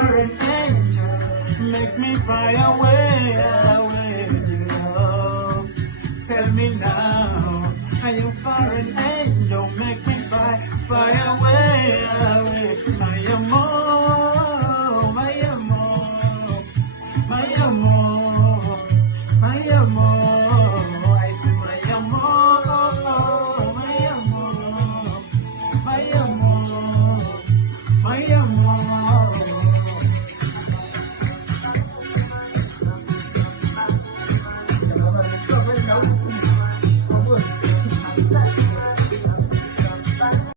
for an angel, make me fly away, away with your love. Tell me now, are you for an angel, make me fly away, away. My amor, my amor, my amor.